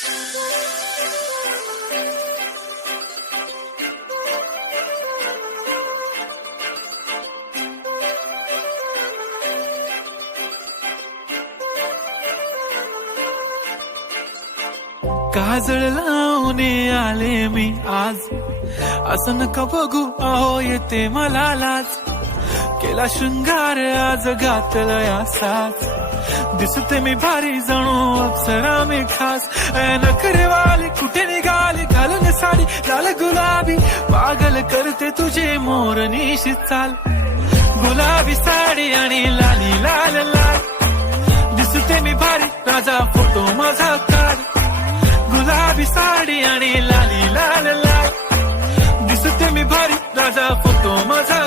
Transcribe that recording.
काजळ लावून आले मी आज, असं नका बघू अहो येते मला लाज. केला शृंगार आज घातला साज, दिसते मी भारी जणू अप्सरा मी खास. नखरेवाली कुठे निघाली घालून साडी लाल गुलाबी, पागल करते तुझे मोरनीशी चाल. गुलाबी साडी आणि लाली लाल लाल, दिसते मी भारी राजा फोटो माझा काढ. गुलाबी साडी आणि लाली लाल लाल, दिसते मी भारी राजा फोटो माझा.